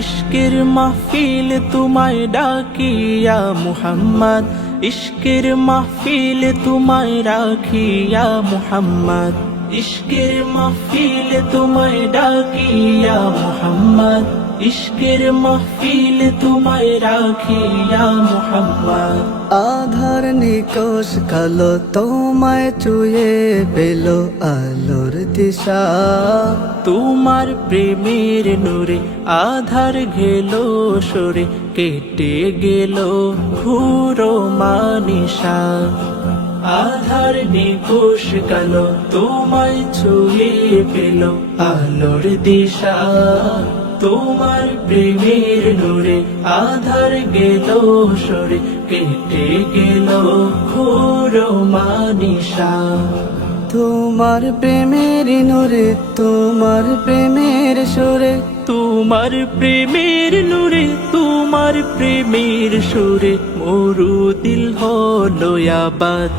ইশকের মাহফিল তোমায় ডাকিয়া মুহাম্মদ, ইশকের মাহফিল তোমায় রাখিয়া মুহাম্মদ, ইশকের মাহফিল তোমায় ডাকিয়া মুহাম্মদ, ইশকের মাহফিল তোমায় রাখিয়া মুহাম্মদ। আধার নিকশ কালো তোমায় চুয়ে পেল আলোর দিশা, তোমার প্রেমের নূরে আধার গেল সরে, কেটে গেল ঘোর মানিশা। আধার নিকশ কালো তোমায় ছুঁয়ে পেল আলোর দিশা, তোমার প্রেমের নূরে আধার গেল সরে, কেটে গেল ঘোর মানিশা। তোমার প্রেমের নূরে, তোমার প্রেমের সুরে, তোমার প্রেমের নূরে, তোমার প্রেমের সুরে, মোরু দিল হলো আবাদ।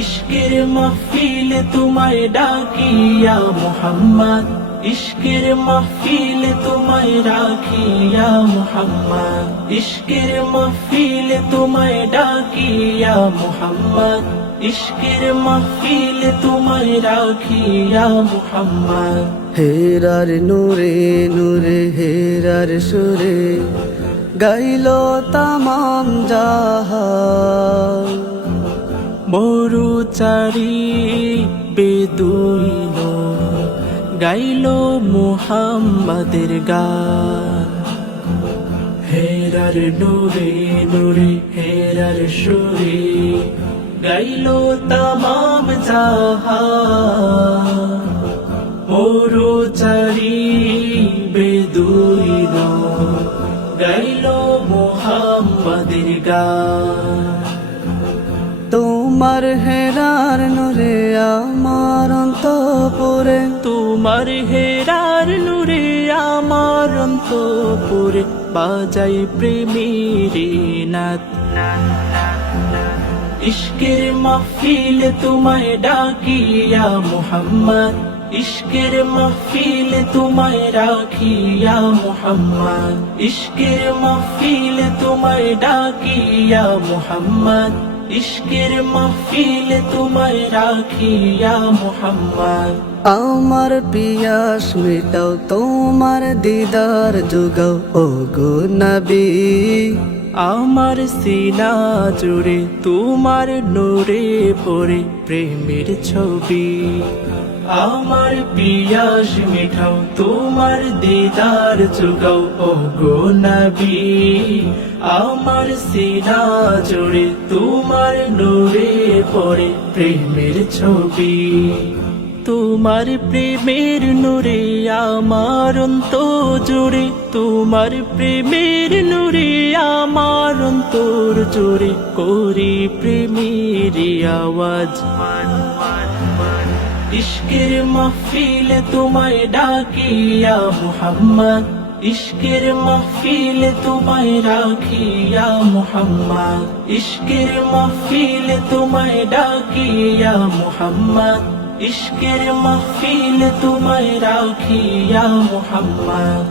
ইশকের মাহফিল তোমায় ডাকিয়া মুহাম্মদ, ইশকের মাহফিল তোমায় রাখিয়া মুহাম্মদ, ইশকের মাহফিল তোমায় ডাকিয়া মুহাম্মদ, ইশকের মাহফিল তোমায় রাখিয়া মুহাম্মদ। হেরার নূরে নূরে হেরার সুরে গাইল তামাম জাহান, মরুচারি বেদুইন গাইল মুহাম্মাদের গান। হেরার নূরে নূরে হেরার সুরে গাইল তামাম জাহান, মরুচারি বেদুইন গাইল মুহাম্মাদের গান। তোমার হেরার নূরে আমার অন্তঃপুরে, তোমার হেরার নূরে আমার অন্তঃপুরে বাজাই প্রেমের নাত। ইশকের মাহফিল তোমায় ডাকিয়া মুহাম্মদ, ইশকের মাহফিল তোমায় রাখিয়া মুহাম্মদ, ইশকের মাহফিল তোমায় ডাকিয়া মুহাম্মদ, ইশকের মাহফিল তোমায় রাখিয়া মুহাম্মদ। আমার পিয়াস মিটাও তোমার দিদার জুগাও ও গো নবী, আমার সিনা জুড়ে তোমার নূরে ভরে প্রেমের ছবি। আমার পিয়াস মিঠাও তোমার দিদার জুগাও ও গো নবী, আমার সিনা জুড়ে তোমার নূরে ভরে প্রেমের ছবি। তোমার প্রেমের নূরে আমার অন্তর জুড়ে, তোমার প্রেমের নূরে আমার অন্তর জুড়ে করি প্রেমের আওয়াজ। ইশকের মাহফিল তোমায় ডাকিয়া মুহাম্মদ, ইশকের মাহফিল তোমায় রাখিয়া মুহাম্মদ, ইশকের মাহফিল তোমায় ডাকিয়া মুহাম্মদ, ইশকের মাহফিল তোমায় রাখিয়া মুহাম্মদ।